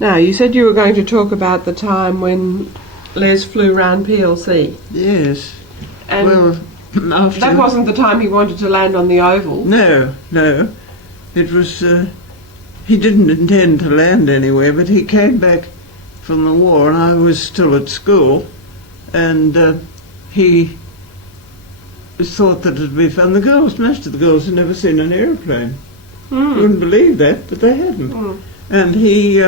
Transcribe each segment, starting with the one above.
Now, you said you were going to talk about the time when Les flew round PLC. Yes. And well, after... that wasn't the time he wanted to land on the Oval. No. It was... he didn't intend to land anywhere, but he came back from the war, and I was still at school, and he thought that it'd be fun. Most of the girls had never seen an aeroplane. You wouldn't believe that, but they hadn't. And he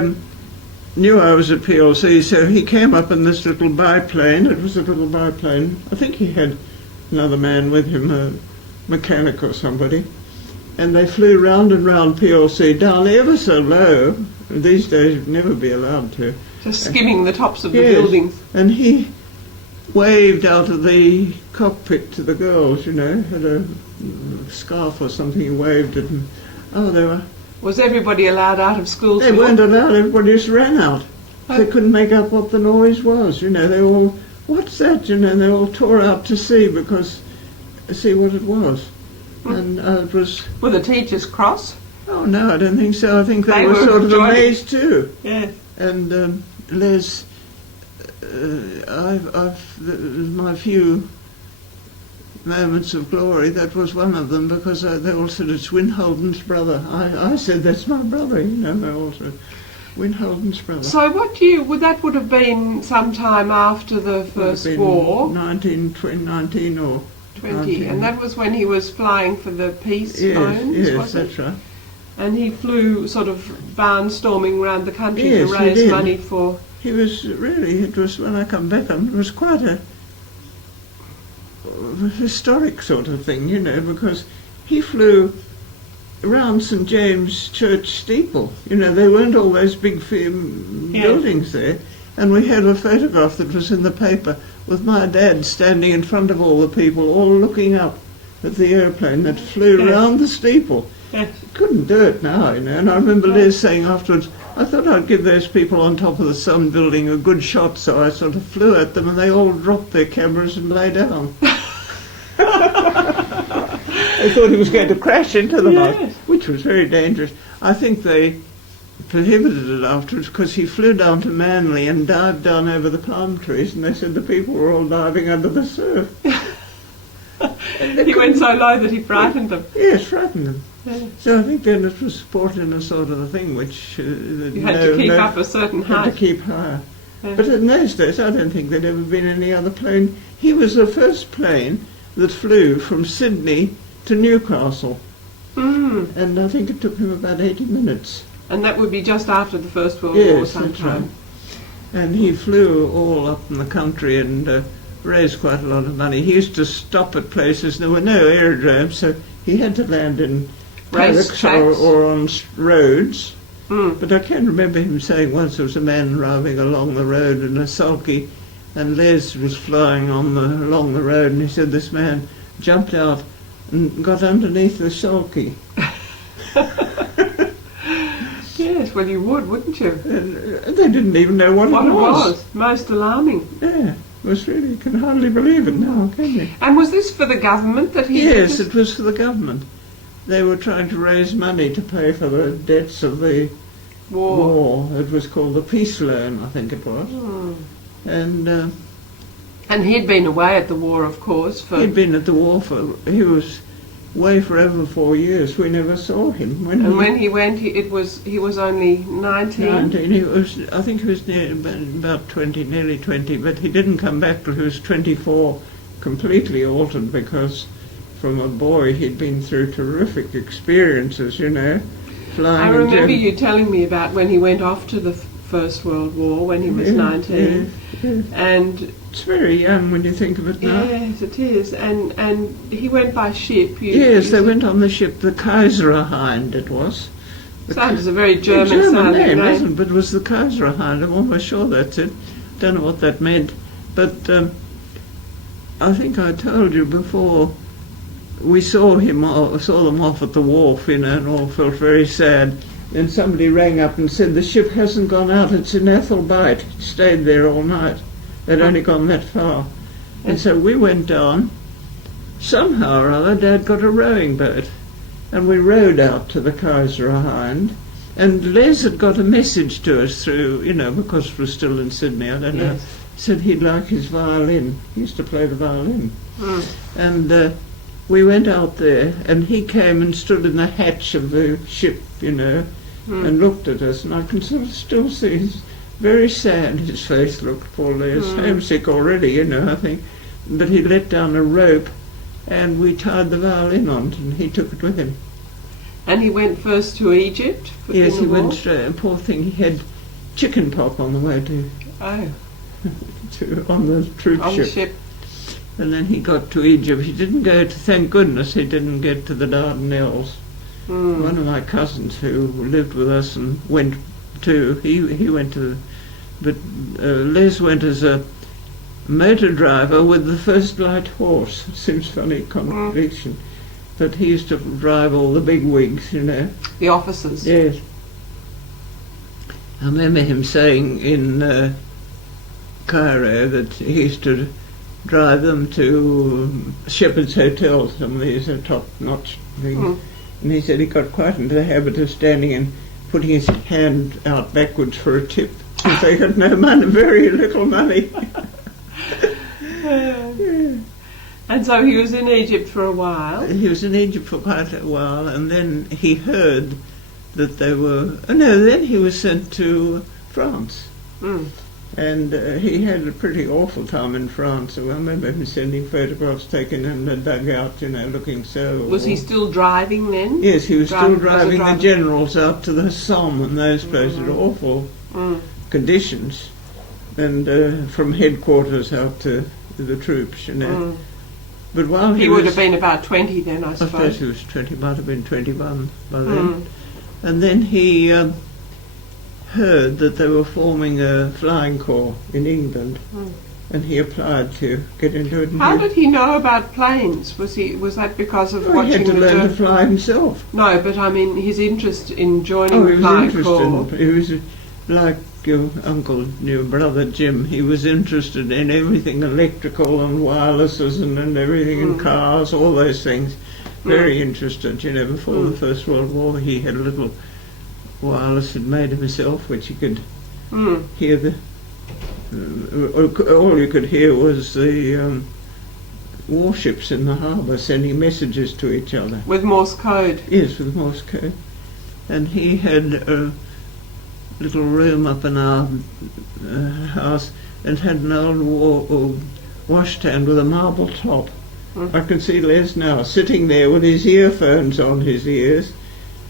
knew I was at PLC, so he came up in this little biplane. It was a little biplane. I think he had another man with him, a mechanic or somebody. And they flew round and round PLC, down ever so low. These days you'd never be allowed to. Just skimming the tops of the buildings. And he waved out of the cockpit to the girls, you know, had a scarf or something, he waved at them. Oh, they were... Was everybody allowed out of school? They weren't allowed, everybody just ran out. They couldn't make up what the noise was, you know, they all, what's that, you know, and they all tore out to see what it was. And it was... Were the teachers cross? Oh, no, I don't think so. I think they were sort of amazed too. Yeah. And Les, my few moments of glory, that was one of them, because they all said it's Winholden's brother. I said, that's my brother, you know, they all said, Winholden's brother. So what year, that would have been sometime after the First War? 19 or 20, 19. And that was when he was flying for the peace loans, yes, that's right. And he flew sort of barnstorming around the country to raise money for... He was really, it was, when I come back, it was quite a historic sort of thing, you know, because he flew around St James Church steeple. You know, there weren't all those big buildings there. And we had a photograph that was in the paper with my dad standing in front of all the people, all looking up at the airplane that flew around the steeple. Yes. Couldn't do it now, you know. And I remember Les saying afterwards, I thought I'd give those people on top of the Sun building a good shot, so I sort of flew at them and they all dropped their cameras and lay down. They thought he was going to crash into them, which was very dangerous. I think they prohibited it afterwards because he flew down to Manly and dived down over the palm trees, and they said the people were all diving under the surf. He went so low that he frightened them. Yes, frightened them. Yeah. So I think then it was sport in a sort of a thing which... you had to keep up a certain height. Had to keep higher. Yeah. But in those days I don't think there'd ever been any other plane. He was the first plane that flew from Sydney to Newcastle. And I think it took him about 80 minutes. And that would be just after the First World War sometime. Right. And he flew all up in the country and raised quite a lot of money. He used to stop at places, there were no aerodromes, so he had to land in paddocks or on roads. But I can remember him saying once there was a man driving along the road in a sulky, and Les was flying along the road, and he said this man jumped out and got underneath the sulky. Yes, well you would, wouldn't you? They didn't even know what it was. Most alarming. Yeah, it was really, you can hardly believe it now, can you? And was this for the government that he... Yes, it was for the government. They were trying to raise money to pay for the debts of the war. It was called the Peace Loan, I think it was. And he'd been away at the war, of course. He'd been at the war he was away for over 4 years. We never saw him. When he went, he was only 19? 19. I think he was about 20, nearly 20, but he didn't come back till he was 24, completely altered, because from a boy he'd been through terrific experiences, you know. Flying. I remember you telling me about when he went off to the First World War when he was 19. Yes. And it's very young when you think of it now. Yes, it is. And he went by ship. Yes, they went on the ship, the Kaiserhind it was. Sounds a very German name, wasn't it? But it was the Kaiserhind. I'm almost sure that's it. Don't know what that meant. But I think I told you before, we saw them off at the wharf, you know, and all felt very sad. Then somebody rang up and said, the ship hasn't gone out, it's in Athelbite. It stayed there all night. They'd only gone that far. And so we went down. Somehow or other, Dad got a rowing boat. And we rowed out to the Kaiserhind. And Les had got a message to us through, because we're still in Sydney, I don't know, said he'd like his violin. He used to play the violin. And we went out there, and he came and stood in the hatch of the ship, and looked at us, and I can sort of still see he's very sad, his face looked, poor Les, homesick already, I think. But he let down a rope, and we tied the violin on, and he took it with him. And he went first to Egypt? Yes, he went straight, and poor thing, he had chicken pox on the way on the troop on ship. The ship. And then he got to Egypt. He didn't go to, thank goodness, he didn't get to the Dardanelles. One of my cousins who lived with us and went to, he went to, but Les went as a motor driver with the first light horse. It seems funny contradiction. But he used to drive all the big wigs, The officers. Yes. I remember him saying in Cairo that he used to drive them to Shepherd's Hotel, some of these are top-notch things. And he said he got quite into the habit of standing and putting his hand out backwards for a tip, since they had no money, very little money. And so he was in Egypt for a while. He was in Egypt for quite a while, and then he heard that they were... then he was sent to France. And he had a pretty awful time in France. So I remember him sending photographs taken in the dugout, looking so... Was he still driving then? Yes, he was still driving the generals out to the Somme and those places. Awful conditions. And from headquarters out to the troops, But while he would have been about 20 then, I suppose. I suppose he was 20, might have been 21 by then. And then he heard that they were forming a flying corps in England, and he applied to get into it. How did he know about planes? Was that because of watching he had to learn to fly himself. No, but I mean his interest in joining the flying corps. He was like your uncle, your brother Jim. He was interested in everything electrical and wirelesses and everything in cars, all those things. Very interested. Before the First World War, he had a little wireless had made himself, which he could hear all you could hear was the warships in the harbour sending messages to each other. With Morse code? Yes, with Morse code. And he had a little room up in our house and had an old washstand with a marble top. I can see Les now sitting there with his earphones on his ears,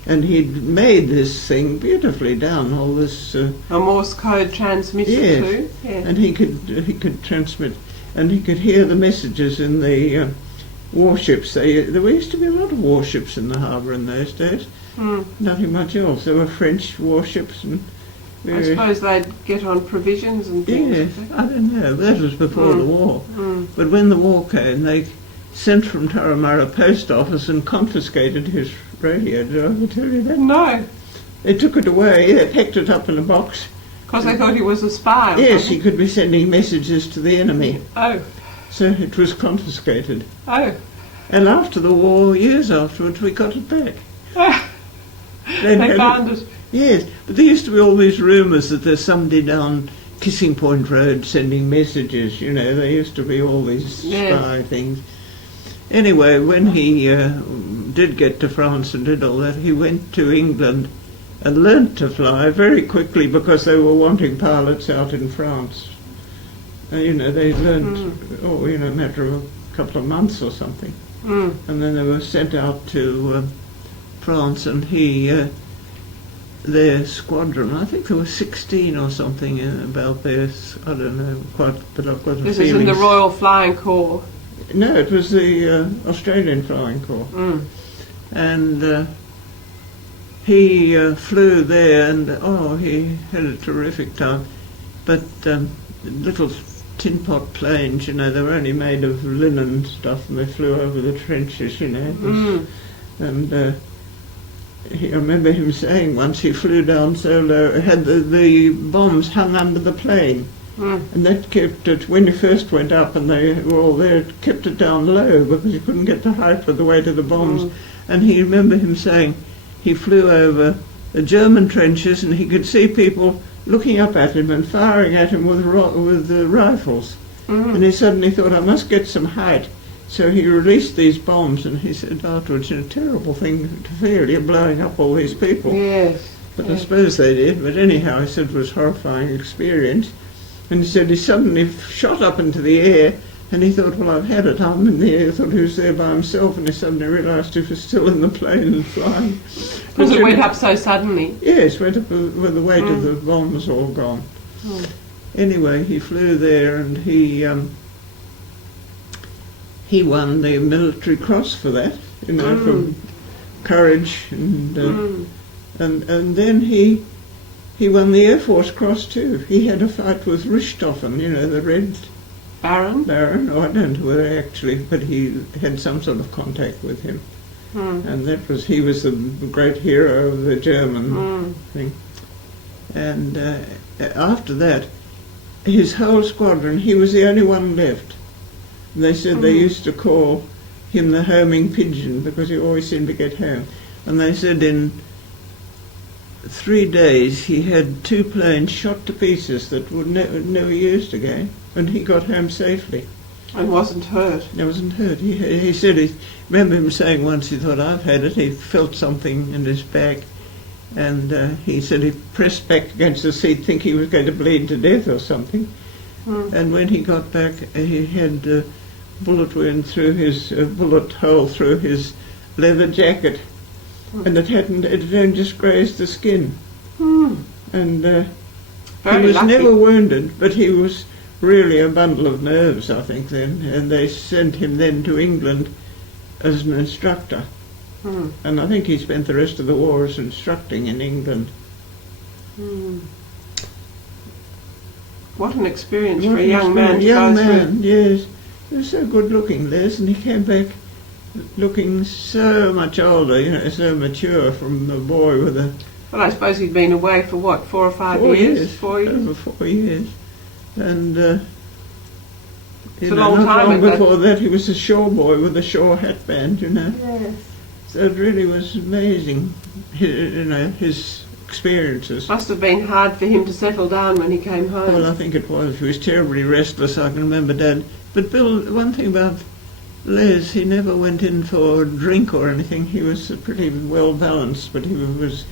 and he'd made this thing beautifully down, all this... a Morse code transmitter too? Yes, and he could transmit, and he could hear the messages in the warships. There used to be a lot of warships in the harbour in those days, nothing much else. There were French warships and... I suppose they'd get on provisions and things. Yes, I don't know, that was before the war. But when the war came, they sent from Turramurra post office and confiscated his radio. Did I ever tell you that? No. They took it away, they packed it up in a box. Because they thought he was a spy or Yes, something? he could be sending messages to the enemy. Oh. So it was confiscated. Oh. And after the war, years afterwards, we got it back. They found it. Yes, but there used to be all these rumours that there's somebody down Kissing Point Road sending messages, there used to be all these spy things. Anyway, when he did get to France and did all that, he went to England and learnt to fly very quickly because they were wanting pilots out in France. They learnt, a matter of a couple of months or something. And then they were sent out to France, and their squadron, I think there were 16 or something about this, I don't know quite, but I've got a feeling. This is in the Royal Flying Corps? No, it was the Australian Flying Corps. And he flew there, and he had a terrific time. But little tin pot planes, they were only made of linen stuff, and they flew over the trenches, And I remember him saying once he flew down so low, had the bombs hung under the plane. And that kept it, when he first went up and they were all there, it kept it down low because he couldn't get the height of the weight of the bombs. And he remember him saying he flew over the German trenches, and he could see people looking up at him and firing at him with rifles. And he suddenly thought, I must get some height. So he released these bombs, and he said afterwards, a terrible thing to feel, you're blowing up all these people. Yes. But yes. I suppose they did. But anyhow, he said it was a horrifying experience. And he said he suddenly shot up into the air, and he thought, well, I've had it. I'm in the air. He thought he was there by himself, and he suddenly realised he was still in the plane and flying. Because it went up so suddenly. Yes, went up with the weight of the bomb was all gone. Anyway, he flew there, and he won the military cross for that, for courage, and then he won the Air Force Cross too. He had a fight with Richthofen, the Red Baron. Oh, I don't know whether actually, but he had some sort of contact with him. And he was the great hero of the German thing. And after that, his whole squadron, he was the only one left. And they said they used to call him the homing pigeon because he always seemed to get home. And they said in 3 days he had 2 planes shot to pieces that were never used again, and he got home safely. And wasn't hurt. He wasn't hurt. He said, remember him saying once, he thought, I've had it. He felt something in his back, and he said he pressed back against the seat thinking he was going to bleed to death or something. And when he got back, he had a bullet wound through his bullet hole through his leather jacket, and it had just grazed the skin. And he was lucky. never wounded, but he was really a bundle of nerves, I think, then, and they sent him then to England as an instructor. And I think he spent the rest of the war as instructing in England. What an experience for a young man to go through. Yes. He was so good looking, Les, and he came back looking so much older, so mature from the boy with a... Well, I suppose he'd been away for what, 4 or 5 years? 4 years? Over 4 years. And it's a long not time long before that he was a shore boy with a shore hatband, Yes. So it really was amazing, his experiences. Must have been hard for him to settle down when he came home. Well, I think it was. He was terribly restless, I can remember Dad. But Bill, one thing about Les, he never went in for a drink or anything. He was pretty well balanced, but he was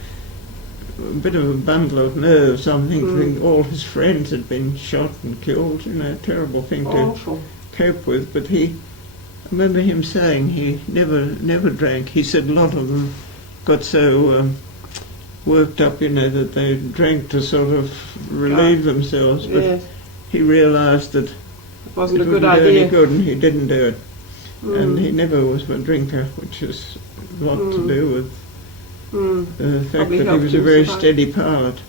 a bit of a bundle of nerves. I think all his friends had been shot and killed, a terrible thing to cope with. But I remember him saying he never drank. He said a lot of them got so worked up, that they drank to sort of relieve themselves. But he realised that it wasn't a it good wouldn't do idea. any good, and he didn't do it. And he never was a drinker, which has a lot to do with the fact Probably that he helped was a him very survive. steady pilot.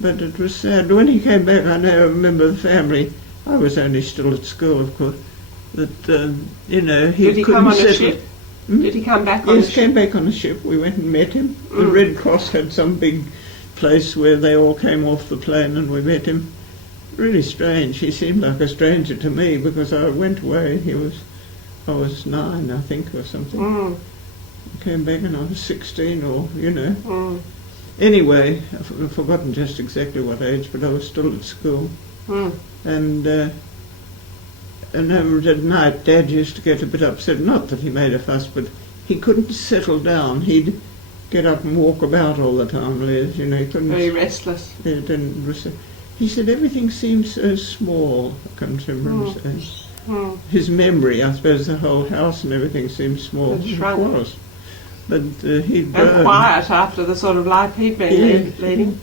But it was sad. When he came back, I remember the family, I was only still at school, of course, that, he Did he couldn't come on a settle. ship? Did he come back on a Yes, ship? came back on a ship. We went and met him. The Red Cross had some big place where they all came off the plane and we met him. Really strange. He seemed like a stranger to me because I went away. I was 9, I think, or something. Came back and I was 16 or, Anyway, I've forgotten just exactly what age, but I was still at school. And at night, Dad used to get a bit upset. Not that he made a fuss, but he couldn't settle down. He'd get up and walk about all the time, Les. He couldn't... Very restless. He said everything seemed so small, I can't remember him saying. His memory, I suppose the whole house and everything seemed small. It It shrunk. was. But he'd And grown. quiet after the sort of life he'd been leading.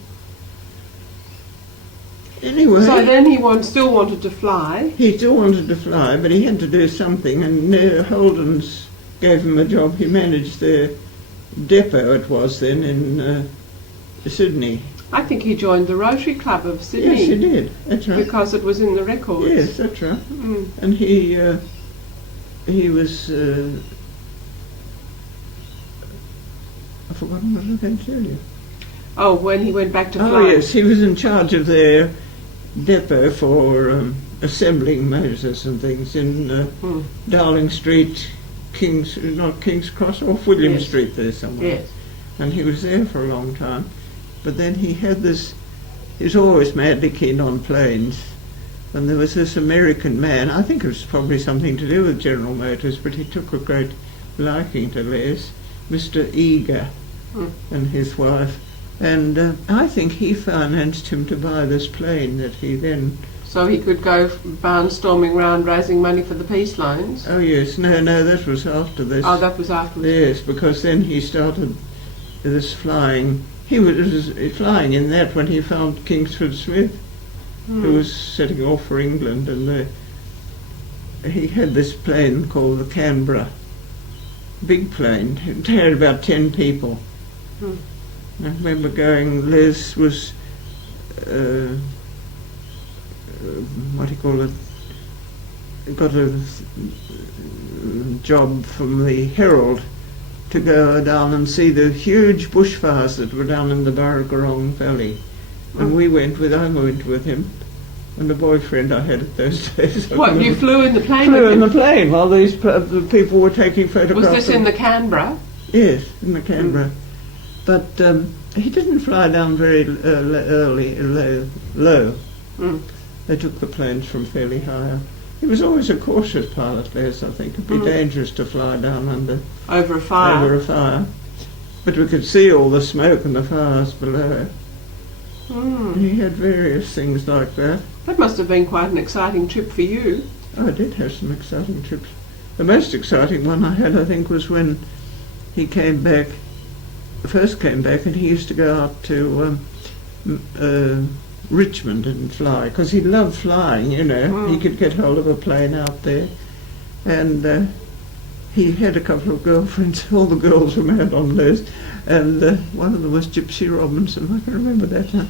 Anyway, So then he still wanted to fly. he still wanted to fly, but he had to do something, and Holden's gave him a job. He managed their depot, it was then, in Sydney. I think he joined the Rotary Club of Sydney. Yes, he did. That's right. Because it was in the records. Yes, that's right. And he was... I've forgotten what I was going to tell you. Oh, when he went back to fly. Oh, yes, he was in charge of their depot for assembling motors and things in Darling Street, not King's Cross, off William Street there somewhere. Yes. and he was there for a long time. But then he had this, he was always madly keen on planes, and there was this American man, I think it was probably something to do with General Motors, but he took a great liking to Les, Mr. Eager, and his wife, and I think he financed him to buy this plane that he then... So he could go barnstorming round raising money for the peace loans? Oh yes, no, that was after this. Oh, that was afterwards. Yes, because then he started this flying. He was flying in that when he found Kingsford Smith, who was setting off for England, and he had this plane called the Canberra. Big plane. It carried about 10 people. I remember going, Les was... what do you call it, got a job from the Herald to go down and see the huge bushfires that were down in the Burragorong Valley. And I went with him and the boyfriend I had at those days. What, you flew in the plane? Flew in the plane while these the people were taking photographs. Was this in the Canberra? Yes, in the Canberra. But he didn't fly down very low. They took the planes from fairly high. He was always a cautious pilot, Les, I think. It'd be dangerous to fly down over a fire. But we could see all the smoke and the fires below. He had various things like that. That must have been quite an exciting trip for you. Oh, I did have some exciting trips. The most exciting one I had, I think, was when he first came back, and he used to go out to Richmond and fly, because he loved flying, you know. He could get hold of a plane out there, and he had a couple of girlfriends. All the girls were mad on Les, and one of them was Gypsy Robinson. I can remember that now.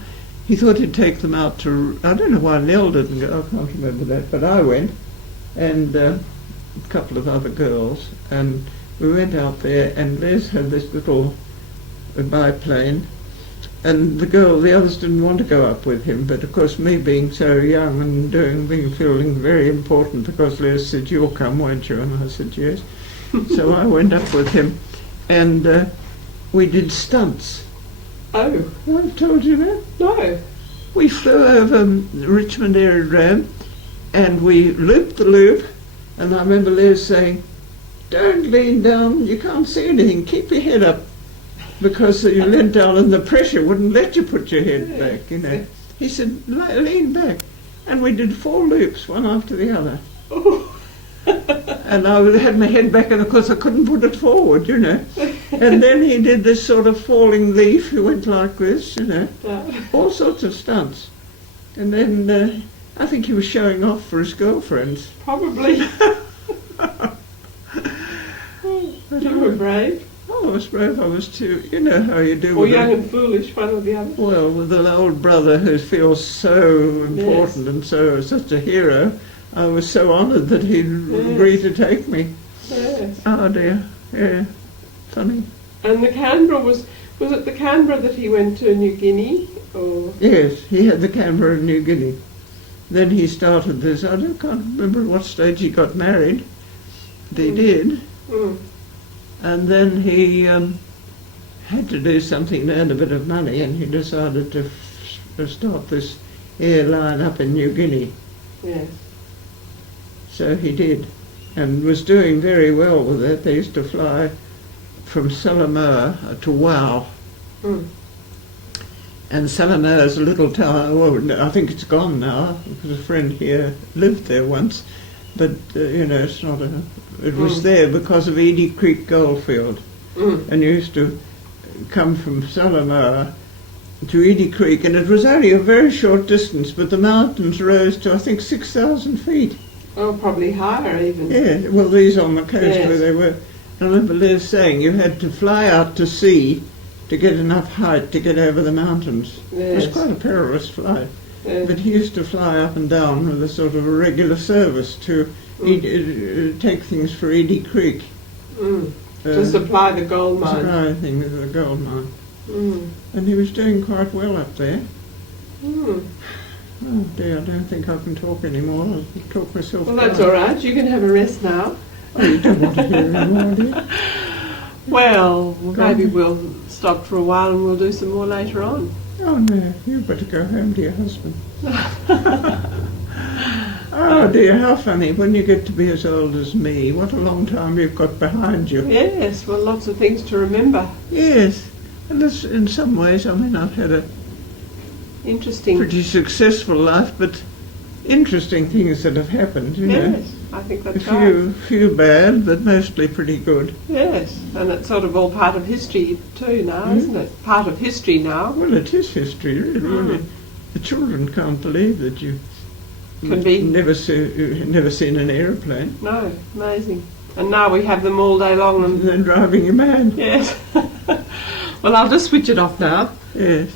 He thought he'd take them out to, I don't know why Nell didn't go, I can't remember that, but I went, and a couple of other girls, and we went out there, and Les had this little biplane, and the others didn't want to go up with him, but of course me being so young and feeling very important, because Les said, "You'll come, won't you?" And I said, "Yes." So I went up with him, and we did stunts. Oh. I've told you that? No. We flew over Richmond Airdrome, and we looped the loop, and I remember Les saying, "Don't lean down, you can't see anything, keep your head up," because you leant down and the pressure wouldn't let you put your head back, you know. He said, "Lean back." And we did 4 loops, one after the other. Oh. And I had my head back, and of course I couldn't put it forward, you know. And then he did this sort of falling leaf, he went like this, you know. All sorts of stunts. And then I think he was showing off for his girlfriends. Probably. You were brave. Oh, I was brave. I was too. You know how you do. Or young and foolish, one or the other. Well, with an old brother who feels so important and such a hero, I was so honoured that he'd agree to take me. Yes. Oh dear. Yeah. Funny. And the Canberra was it the Canberra that he went to New Guinea? Or? Yes, he had the Canberra in New Guinea. Then he started this. I can't remember at what stage he got married. But he did. And then he had to do something to earn a bit of money, and he decided to start this airline up in New Guinea. Yes. So he did, and was doing very well with it. They used to fly from Salamoa to Wau. And Salamoa is a little town, well, I think it's gone now, because a friend here lived there once, but you know, it's not a... It was there because of Edie Creek Goldfield, and you used to come from Salamoa to Edie Creek, and it was only a very short distance, but the mountains rose to, I think, 6,000 feet. Oh, probably higher even. Yeah, well, these on the coast where they were. I remember Les saying you had to fly out to sea to get enough height to get over the mountains. It was quite a perilous flight. But he used to fly up and down with a sort of a regular service to take things for Edie Creek. To supply the gold mine. Supply things for the gold mine. And he was doing quite well up there. Oh dear, I don't think I can talk anymore. I'll talk myself. Well, that's all right. You can have a rest now. Oh, you don't want to hear anymore, do you? Well, maybe we'll stop for a while and we'll do some more later on. Oh no, you better go home to your husband. Oh dear, how funny. When you get to be as old as me, what a long time you've got behind you. Yes, well, lots of things to remember. Yes, and that's, in some ways, I mean, I've had a Interesting. pretty successful life, but interesting things that have happened, you know. Yes, I think that's right. Few bad, but mostly pretty good. Yes, and it's sort of all part of history too now, isn't it? Part of history now. Well, it is history, really. The children can't believe that you Can be. never seen an aeroplane. No, amazing. And now we have them all day long. And then driving a man. Yes. Well, I'll just switch it off now. Yes.